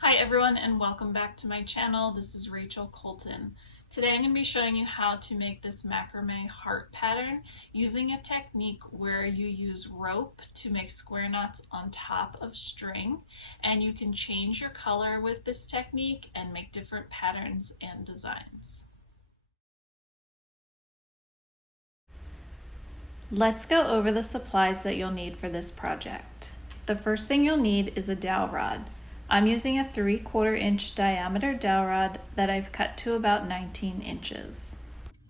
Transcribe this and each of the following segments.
Hi everyone and welcome back to my channel. This is Rachel Colton. Today I'm going to be showing you how to make this macrame heart pattern using a technique where you use rope to make square knots on top of string, and you can change your color with this technique and make different patterns and designs. Let's go over the supplies that you'll need for this project. The first thing you'll need is a dowel rod. I'm using a 3/4 inch diameter dowel rod that I've cut to about 19 inches.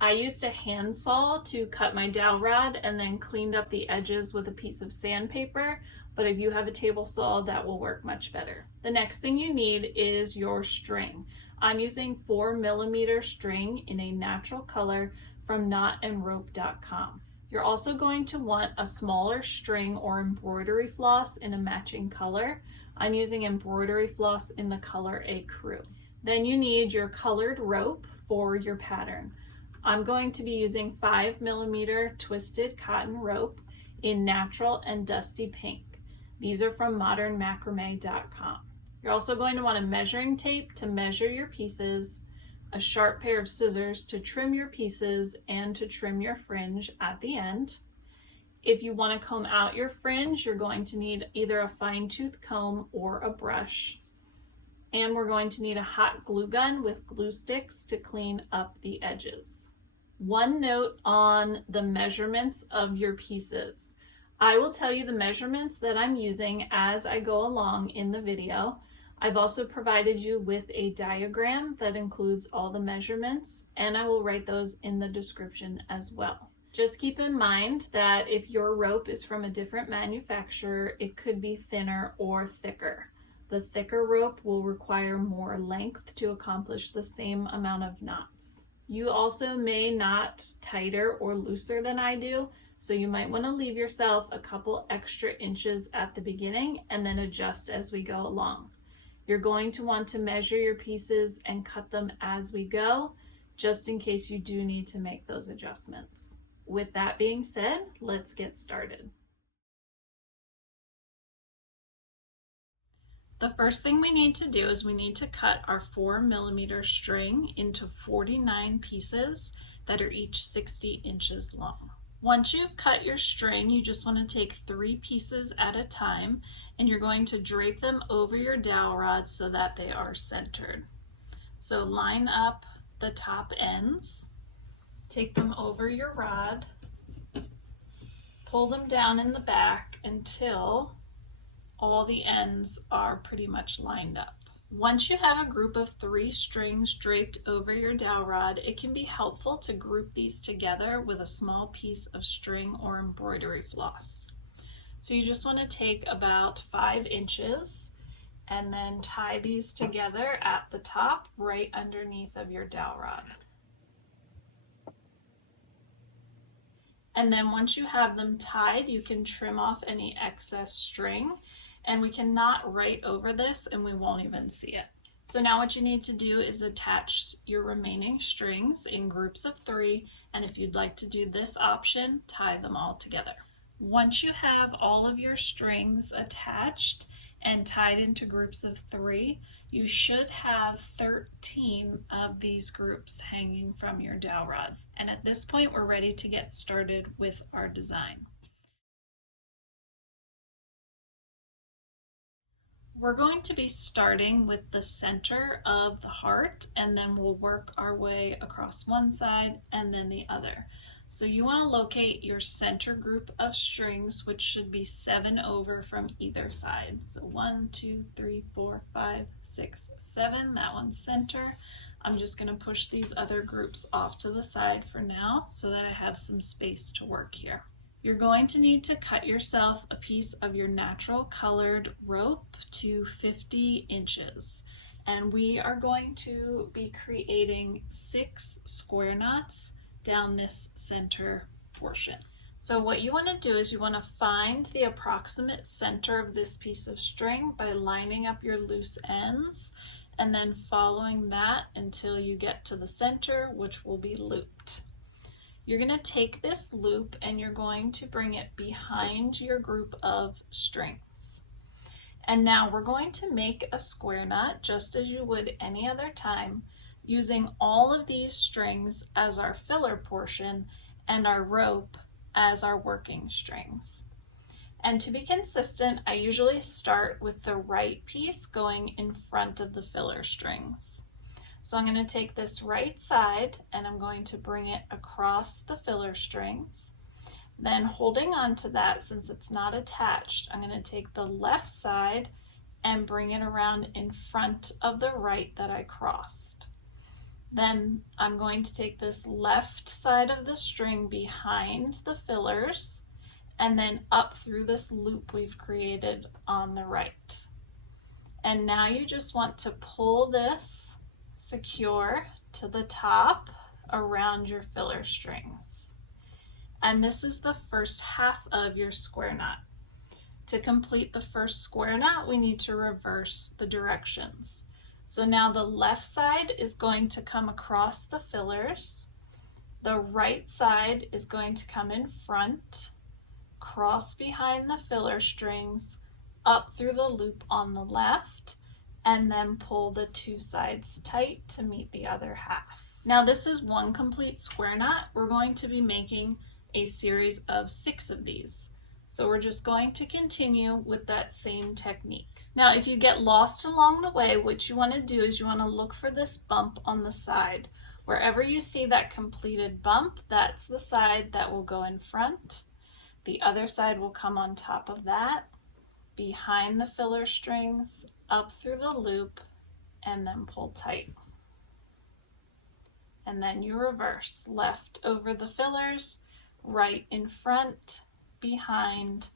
I used a handsaw to cut my dowel rod and then cleaned up the edges with a piece of sandpaper, but if you have a table saw, that will work much better. The next thing you need is your string. I'm using 4mm string in a natural color from knotandrope.com. You're also going to want a smaller string or embroidery floss in a matching color. I'm using embroidery floss in the color Ecru. Then you need your colored rope for your pattern. I'm going to be using 5mm twisted cotton rope in natural and dusty pink. These are from modernmacrame.com. You're also going to want a measuring tape to measure your pieces, a sharp pair of scissors to trim your pieces and to trim your fringe at the end. If you want to comb out your fringe, you're going to need either a fine tooth comb or a brush. And we're going to need a hot glue gun with glue sticks to clean up the edges. One note on the measurements of your pieces. I will tell you the measurements that I'm using as I go along in the video. I've also provided you with a diagram that includes all the measurements, and I will write those in the description as well. Just keep in mind that if your rope is from a different manufacturer, it could be thinner or thicker. The thicker rope will require more length to accomplish the same amount of knots. You also may knot tighter or looser than I do, so you might want to leave yourself a couple extra inches at the beginning and then adjust as we go along. You're going to want to measure your pieces and cut them as we go, just in case you do need to make those adjustments. With that being said, let's get started. The first thing we need to do is we need to cut our 4mm string into 49 pieces that are each 60 inches long. Once you've cut your string, you just want to take 3 pieces at a time, and you're going to drape them over your dowel rod so that they are centered. So line up the top ends, take them over your rod, pull them down in the back until all the ends are pretty much lined up. Once you have a group of 3 strings draped over your dowel rod, it can be helpful to group these together with a small piece of string or embroidery floss. So you just want to take about 5 inches and then tie these together at the top right underneath of your dowel rod. And then once you have them tied, you can trim off any excess string, and we can knot right over this and we won't even see it. So now what you need to do is attach your remaining strings in groups of 3, and if you'd like to do this option, tie them all together. Once you have all of your strings attached and tied into groups of 3, you should have 13 of these groups hanging from your dowel rod. And at this point, we're ready to get started with our design. We're going to be starting with the center of the heart, and then we'll work our way across one side and then the other. So you want to locate your center group of strings, which should be 7 over from either side. So 1, 2, 3, 4, 5, 6, 7, that one's center. I'm just going to push these other groups off to the side for now so that I have some space to work here. You're going to need to cut yourself a piece of your natural colored rope to 50 inches. And we are going to be creating 6 square knots down this center portion. So what you want to do is you want to find the approximate center of this piece of string by lining up your loose ends and then following that until you get to the center, which will be looped. You're going to take this loop and you're going to bring it behind your group of strings. And now we're going to make a square knot just as you would any other time, using all of these strings as our filler portion and our rope as our working strings. And to be consistent, I usually start with the right piece going in front of the filler strings. So I'm going to take this right side and I'm going to bring it across the filler strings. Then holding on to that, since it's not attached, I'm going to take the left side and bring it around in front of the right that I crossed. Then I'm going to take this left side of the string behind the fillers and then up through this loop we've created on the right. And now you just want to pull this secure to the top around your filler strings. And this is the first half of your square knot. To complete the first square knot, we need to reverse the directions. So now the left side is going to come across the fillers. The right side is going to come in front, cross behind the filler strings, up through the loop on the left, and then pull the two sides tight to meet the other half. Now this is one complete square knot. We're going to be making a series of 6 of these. So we're just going to continue with that same technique. Now if you get lost along the way, what you want to do is you want to look for this bump on the side. Wherever you see that completed bump, that's the side that will go in front. The other side will come on top of that, behind the filler strings, up through the loop, and then pull tight. And then you reverse, left over the fillers, right in front, behind,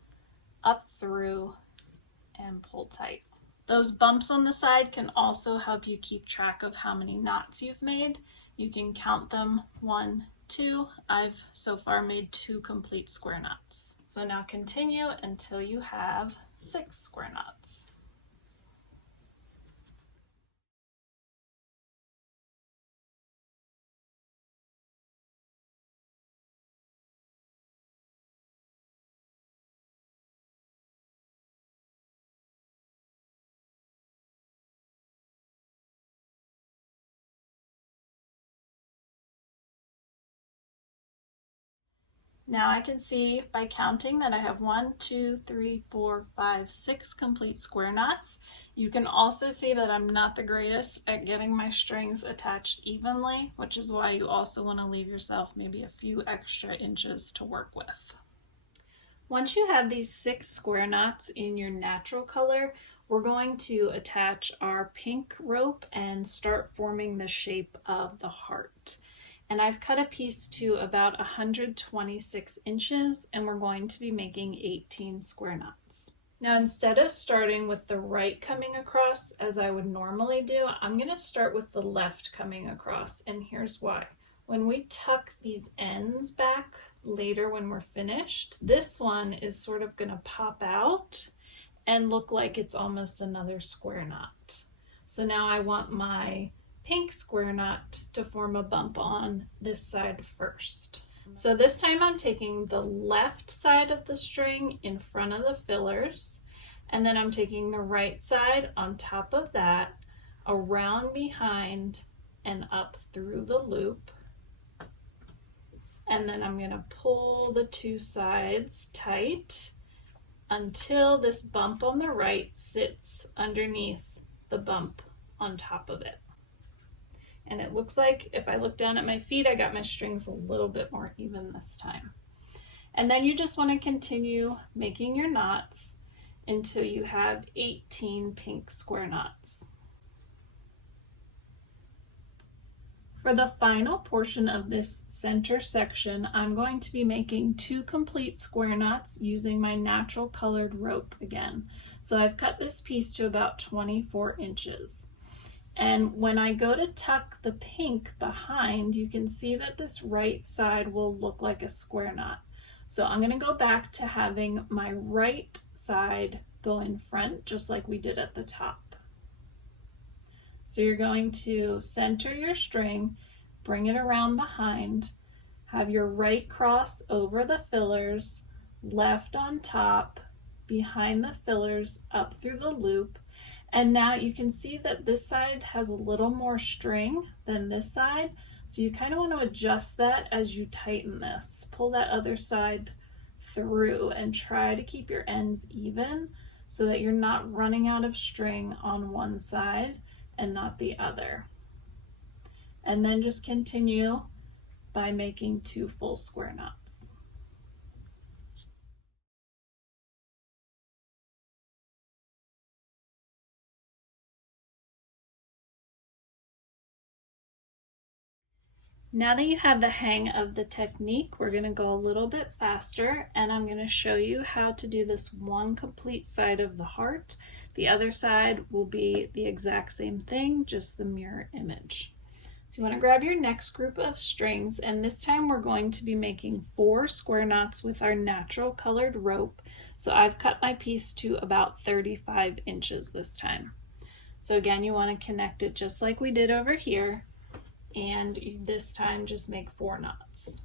up through, and pull tight. Those bumps on the side can also help you keep track of how many knots you've made. You can count them, 1, 2. I've so far made 2 complete square knots. So now continue until you have 6 square knots. Now I can see by counting that I have 1, 2, 3, 4, 5, 6 complete square knots. You can also see that I'm not the greatest at getting my strings attached evenly, which is why you also want to leave yourself maybe a few extra inches to work with. Once you have these 6 square knots in your natural color, we're going to attach our pink rope and start forming the shape of the heart. And I've cut a piece to about 126 inches and we're going to be making 18 square knots. Now instead of starting with the right coming across as I would normally do, I'm going to start with the left coming across, and here's why. When we tuck these ends back later when we're finished, this one is sort of going to pop out and look like it's almost another square knot. So now I want my pink square knot to form a bump on this side first. So this time I'm taking the left side of the string in front of the fillers, and then I'm taking the right side on top of that, around behind and up through the loop. And then I'm going to pull the two sides tight until this bump on the right sits underneath the bump on top of it. And it looks like if I look down at my feet, I got my strings a little bit more even this time. And then you just want to continue making your knots until you have 18 pink square knots. For the final portion of this center section, I'm going to be making 2 complete square knots using my natural colored rope again. So I've cut this piece to about 24 inches. And when I go to tuck the pink behind, you can see that this right side will look like a square knot. So I'm going to go back to having my right side go in front, just like we did at the top. So you're going to center your string, bring it around behind, have your right cross over the fillers, left on top, behind the fillers up through the loop. And now you can see that this side has a little more string than this side. So you kind of want to adjust that as you tighten this. Pull that other side through and try to keep your ends even so that you're not running out of string on one side and not the other. And then just continue by making 2 full square knots. Now that you have the hang of the technique, we're going to go a little bit faster, and I'm going to show you how to do this one complete side of the heart. The other side will be the exact same thing, just the mirror image. So you want to grab your next group of strings, and this time we're going to be making 4 square knots with our natural colored rope. So I've cut my piece to about 35 inches this time. So again, you want to connect it just like we did over here, and this time just make 4 knots.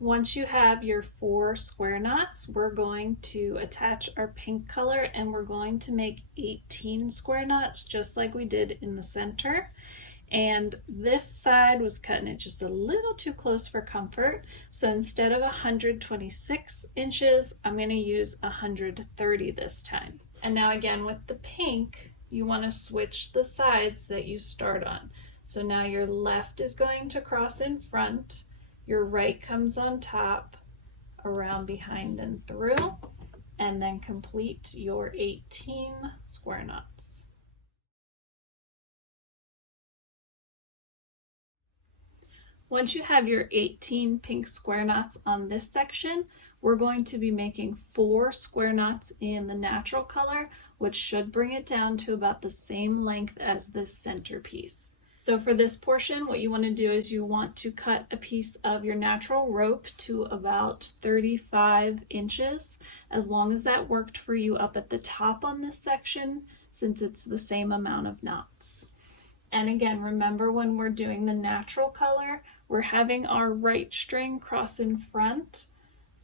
Once you have your 4 square knots, we're going to attach our pink color, and we're going to make 18 square knots just like we did in the center. And this side was cutting it just a little too close for comfort. So instead of 126 inches, I'm going to use 130 this time. And now again with the pink, you want to switch the sides that you start on. So now your left is going to cross in front, your right comes on top, around behind and through, and then complete your 18 square knots. Once you have your 18 pink square knots on this section, we're going to be making 4 square knots in the natural color, which should bring it down to about the same length as this centerpiece. So for this portion, what you want to do is you want to cut a piece of your natural rope to about 35 inches, as long as that worked for you up at the top on this section, since it's the same amount of knots. And again, remember when we're doing the natural color, we're having our right string cross in front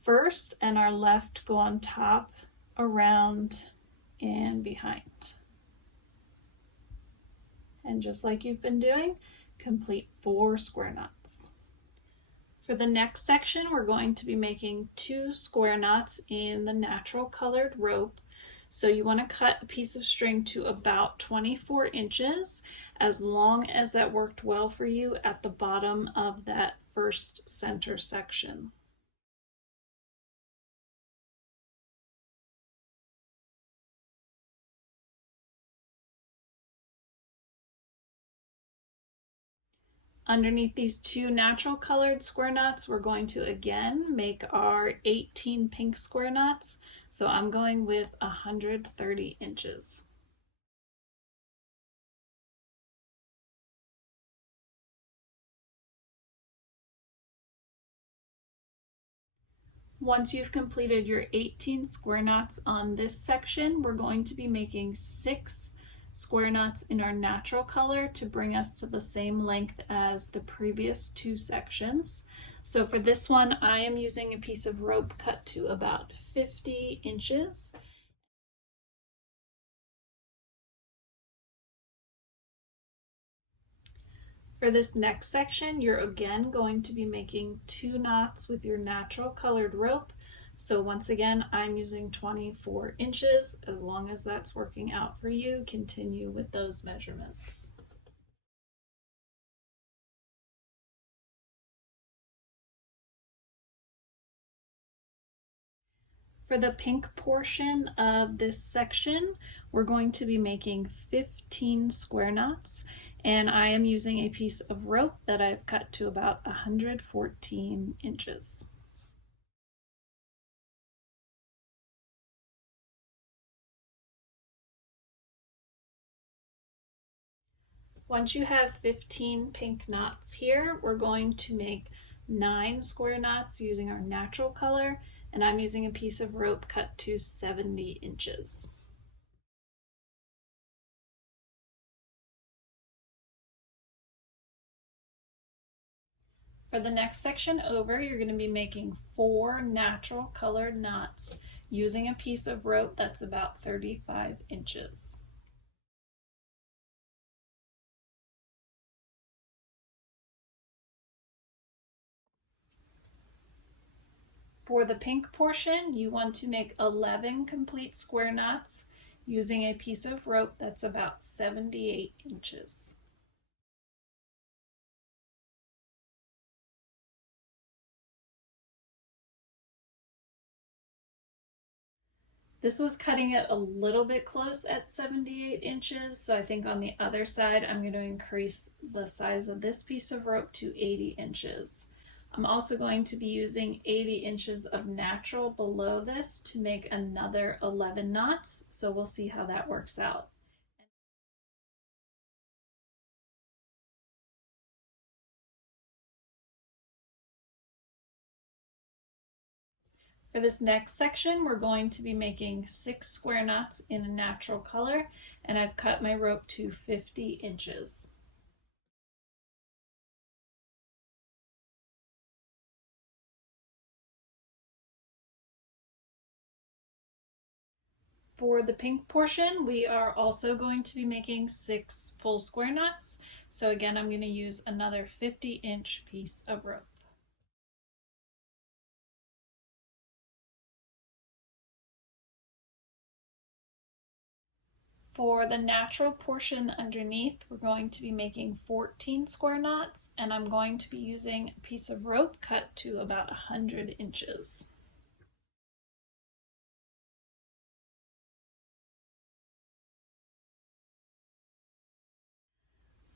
first and our left go on top, around, and behind. And just like you've been doing, complete 4 square knots. For the next section, we're going to be making 2 square knots in the natural colored rope. So you want to cut a piece of string to about 24 inches, as long as that worked well for you at the bottom of that first center section. Underneath these 2 natural colored square knots, we're going to again make our 18 pink square knots. So I'm going with 130 inches. Once you've completed your 18 square knots on this section, we're going to be making 6 square knots in our natural color to bring us to the same length as the previous 2 sections. So for this one, I am using a piece of rope cut to about 50 inches. For this next section, you're again going to be making 2 knots with your natural colored rope. So once again, I'm using 24 inches. As long as that's working out for you, continue with those measurements. For the pink portion of this section, we're going to be making 15 square knots, and I am using a piece of rope that I've cut to about 114 inches. Once you have 15 pink knots here, we're going to make 9 square knots using our natural color, and I'm using a piece of rope cut to 70 inches. For the next section over, you're going to be making 4 natural colored knots using a piece of rope that's about 35 inches. For the pink portion, you want to make 11 complete square knots using a piece of rope that's about 78 inches. This was cutting it a little bit close at 78 inches, so I think on the other side I'm going to increase the size of this piece of rope to 80 inches. I'm also going to be using 80 inches of natural below this to make another 11 knots, so we'll see how that works out. For this next section, we're going to be making 6 square knots in a natural color, and I've cut my rope to 50 inches. For the pink portion, we are also going to be making 6 full square knots. So again, I'm going to use another 50-inch piece of rope. For the natural portion underneath, we're going to be making 14 square knots, and I'm going to be using a piece of rope cut to about 100 inches.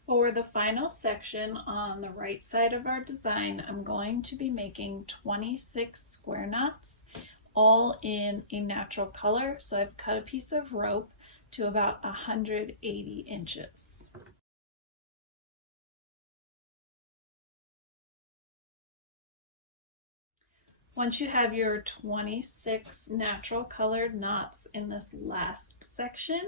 For the final section on the right side of our design, I'm going to be making 26 square knots, all in a natural color. So I've cut a piece of rope to about 180 inches. Once you have your 26 natural colored knots in this last section,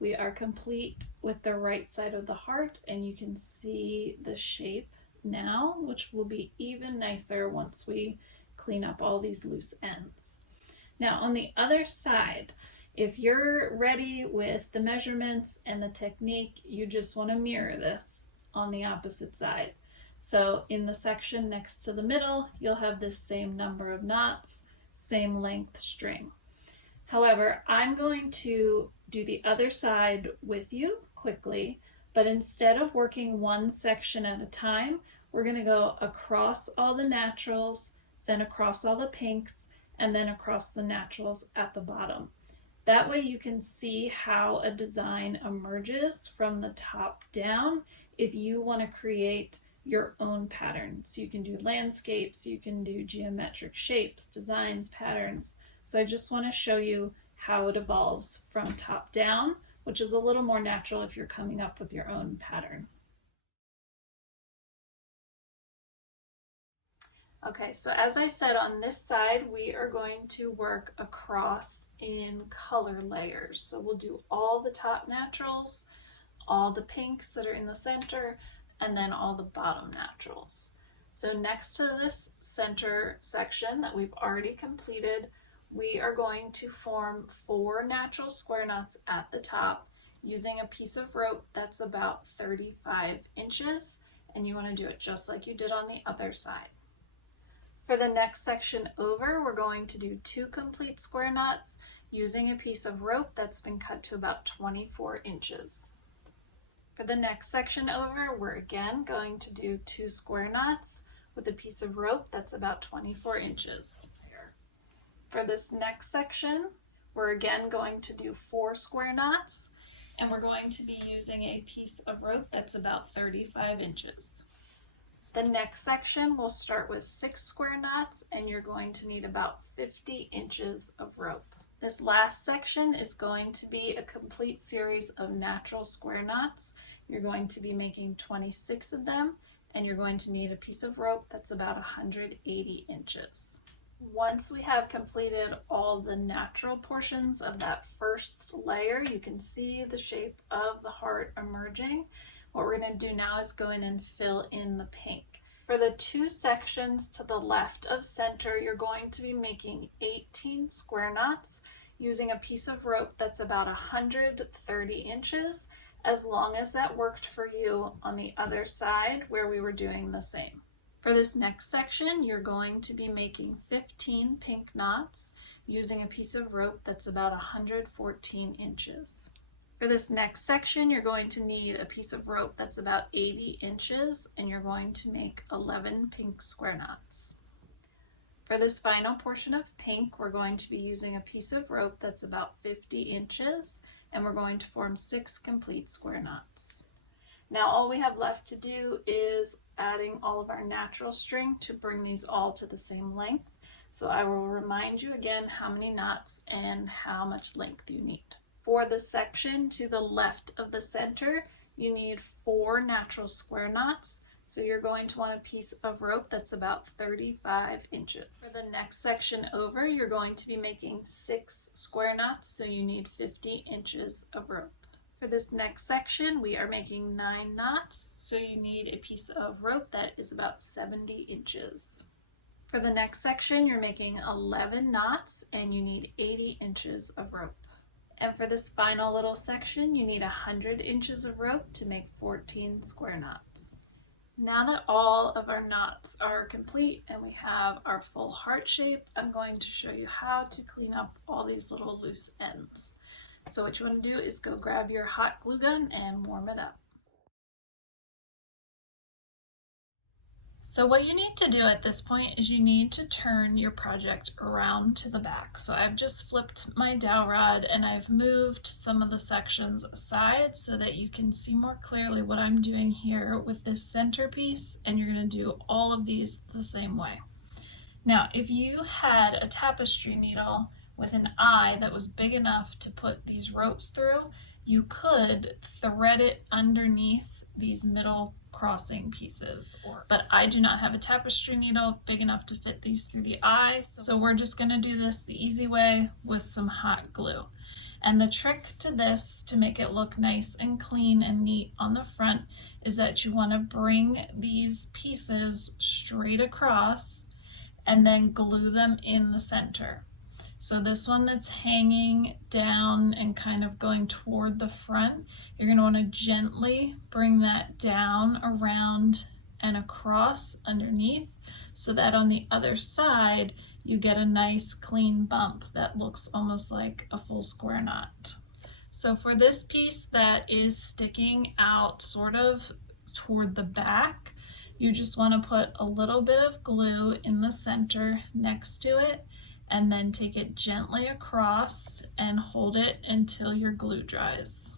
we are complete with the right side of the heart, and you can see the shape now, which will be even nicer once we clean up all these loose ends. Now on the other side, if you're ready with the measurements and the technique, you just want to mirror this on the opposite side. So in the section next to the middle, you'll have this same number of knots, same length string. However, I'm going to do the other side with you quickly, but instead of working one section at a time, we're going to go across all the naturals, then across all the pinks, and then across the naturals at the bottom. That way you can see how a design emerges from the top down if you want to create your own patterns. You can do landscapes, you can do geometric shapes, designs, patterns. So I just want to show you how it evolves from top down, which is a little more natural if you're coming up with your own pattern. Okay, so as I said, on this side, we are going to work across in color layers. So we'll do all the top naturals, all the pinks that are in the center, and then all the bottom naturals. So next to this center section that we've already completed, we are going to form 4 natural square knots at the top using a piece of rope that's about 35 inches, and you want to do it just like you did on the other side. For the next section over, we're going to do 2 complete square knots using a piece of rope that's been cut to about 24 inches. For the next section over, we're again going to do 2 square knots with a piece of rope that's about 24 inches. For this next section, we're again going to do 4 square knots, and we're going to be using a piece of rope that's about 35 inches. The next section, we'll start with 6 square knots, and you're going to need about 50 inches of rope. This last section is going to be a complete series of natural square knots. You're going to be making 26 of them, and you're going to need a piece of rope that's about 180 inches. Once we have completed all the natural portions of that first layer, you can see the shape of the heart emerging. What we're going to do now is go in and fill in the pink. For the two sections to the left of center, you're going to be making 18 square knots using a piece of rope that's about 130 inches, as long as that worked for you on the other side where we were doing the same. For this next section, you're going to be making 15 pink knots using a piece of rope that's about 114 inches. For this next section, you're going to need a piece of rope that's about 80 inches, and you're going to make 11 pink square knots. For this final portion of pink, we're going to be using a piece of rope that's about 50 inches, and we're going to form 6 complete square knots. Now all we have left to do is adding all of our natural string to bring these all to the same length. So I will remind you again how many knots and how much length you need. For the section to the left of the center, you need 4 natural square knots. So you're going to want a piece of rope that's about 35 inches. For the next section over, you're going to be making 6 square knots, so you need 50 inches of rope. For this next section, we are making 9 knots, so you need a piece of rope that is about 70 inches. For the next section, you're making 11 knots, and you need 80 inches of rope. And for this final little section, you need 100 inches of rope to make 14 square knots. Now that all of our knots are complete and we have our full heart shape, I'm going to show you how to clean up all these little loose ends. So what you want to do is go grab your hot glue gun and warm it up. So what you need to do at this point is you need to turn your project around to the back. So I've just flipped my dowel rod and I've moved some of the sections aside so that you can see more clearly what I'm doing here with this centerpiece, and you're going to do all of these the same way. Now, if you had a tapestry needle with an eye that was big enough to put these ropes through, you could thread it underneath these middle crossing pieces, but I do not have a tapestry needle big enough to fit these through the eye, so we're just going to do this the easy way with some hot glue. And the trick to this, to make it look nice and clean and neat on the front, is that you want to bring these pieces straight across and then glue them in the center. So this one that's hanging down and kind of going toward the front, you're going to want to gently bring that down, around, and across underneath, so that on the other side you get a nice clean bump that looks almost like a full square knot. So for this piece that is sticking out sort of toward the back, you just want to put a little bit of glue in the center next to it, and then take it gently across and hold it until your glue dries.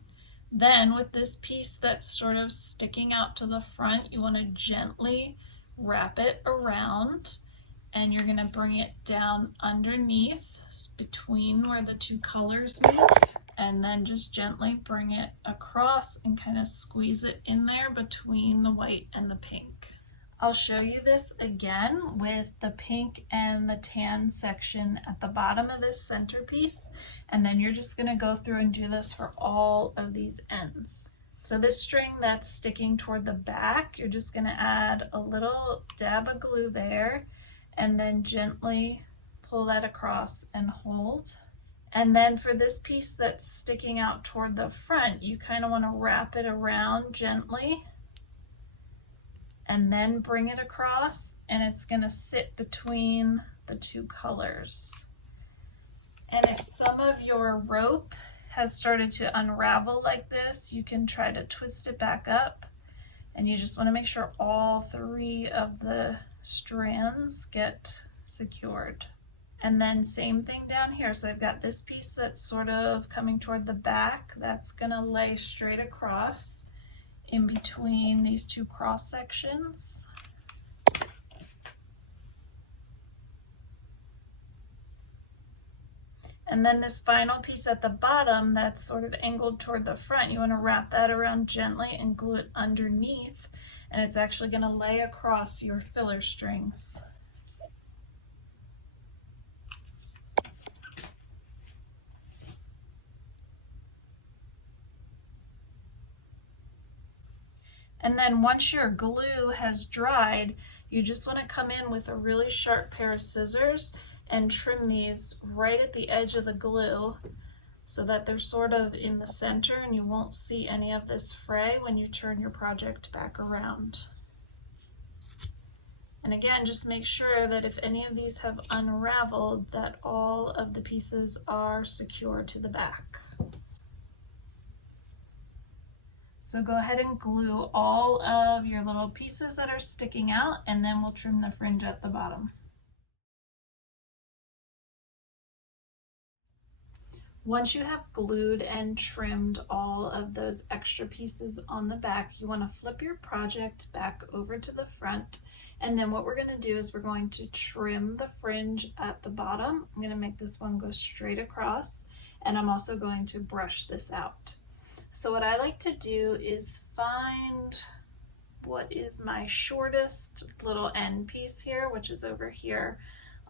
Then with this piece that's sort of sticking out to the front, you want to gently wrap it around, and you're going to bring it down underneath between where the two colors meet, and then just gently bring it across and kind of squeeze it in there between the white and the pink. I'll show you this again with the pink and the tan section at the bottom of this centerpiece, and then you're just going to go through and do this for all of these ends. So this string that's sticking toward the back, you're just going to add a little dab of glue there and then gently pull that across and hold. And then for this piece that's sticking out toward the front, you kind of want to wrap it around gently and then bring it across, and it's going to sit between the two colors. And if some of your rope has started to unravel like this, you can try to twist it back up, and you just want to make sure all 3 of the strands get secured. And then same thing down here. So I've got this piece that's sort of coming toward the back, that's going to lay straight across in between these two cross sections. And then this final piece at the bottom that's sort of angled toward the front, you want to wrap that around gently and glue it underneath, and it's actually going to lay across your filler strings. And then once your glue has dried, You just want to come in with a really sharp pair of scissors and trim these right at the edge of the glue so that they're sort of in the center and you won't see any of this fray when you turn your project back around. And again, just make sure that if any of these have unraveled, that all of the pieces are secure to the back. So go ahead and glue all of your little pieces that are sticking out, and then we'll trim the fringe at the bottom. Once you have glued and trimmed all of those extra pieces on the back, you want to flip your project back over to the front. And then what we're going to do is we're going to trim the fringe at the bottom. I'm going to make this one go straight across, and I'm also going to brush this out. So what I like to do is find what is my shortest little end piece here, which is over here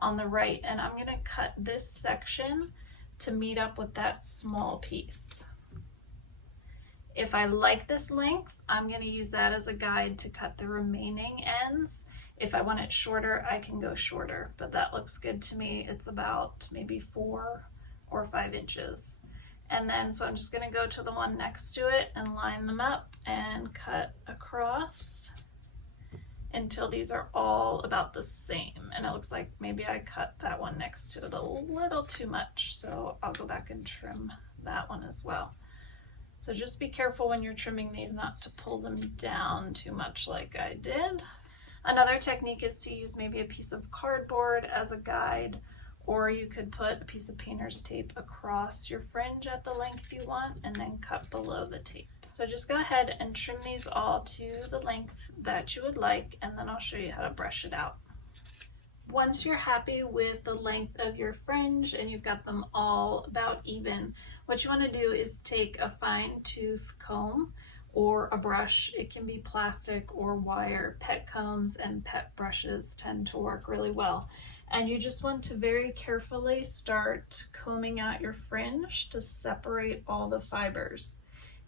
on the right, and I'm going to cut this section to meet up with that small piece. If I like this length, I'm going to use that as a guide to cut the remaining ends. If I want it shorter, I can go shorter, but that looks good to me. It's about maybe 4 or 5 inches. And then, so I'm just going to go to the one next to it and line them up and cut across until these are all about the same. And it looks like maybe I cut that one next to it a little too much, so I'll go back and trim that one as well. So just be careful when you're trimming these not to pull them down too much like I did. Another technique is to use maybe a piece of cardboard as a guide, or you could put a piece of painter's tape across your fringe at the length you want and then cut below the tape. So just go ahead and trim these all to the length that you would like, and then I'll show you how to brush it out. Once you're happy with the length of your fringe and you've got them all about even, what you want to do is take a fine tooth comb or a brush. It can be plastic or wire. Pet combs and pet brushes tend to work really well. And you just want to very carefully start combing out your fringe to separate all the fibers.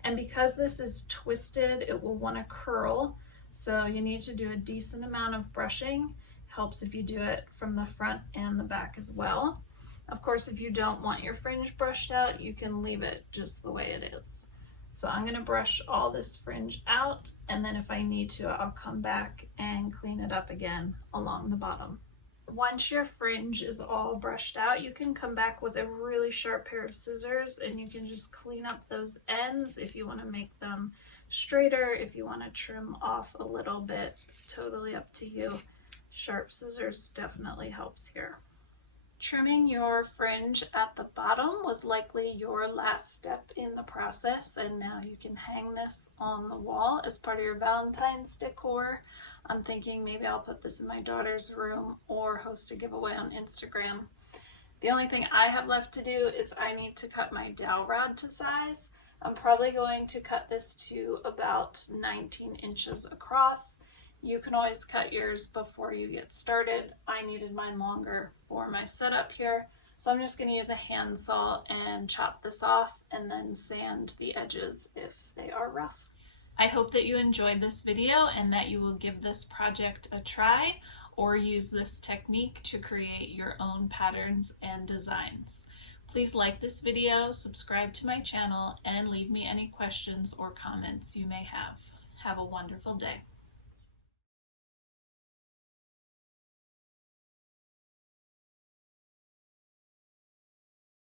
And because this is twisted, it will want to curl, so you need to do a decent amount of brushing. Helps if you do it from the front and the back as well. Of course, if you don't want your fringe brushed out, you can leave it just the way it is. So I'm going to brush all this fringe out, and then if I need to, I'll come back and clean it up again along the bottom. Once your fringe is all brushed out, you can come back with a really sharp pair of scissors and you can just clean up those ends if you want to make them straighter, if you want to trim off a little bit, totally up to you. Sharp scissors definitely helps here. Trimming your fringe at the bottom was likely your last step in the process, and now you can hang this on the wall as part of your Valentine's decor. I'm thinking maybe I'll put this in my daughter's room or host a giveaway on Instagram. The only thing I have left to do is I need to cut my dowel rod to size. I'm probably going to cut this to about 19 inches across. You can always cut yours before you get started. I needed mine longer for my setup here, so I'm just going to use a handsaw and chop this off and then sand the edges if they are rough. I hope that you enjoyed this video and that you will give this project a try or use this technique to create your own patterns and designs. Please like this video, subscribe to my channel, and leave me any questions or comments you may have. Have a wonderful day.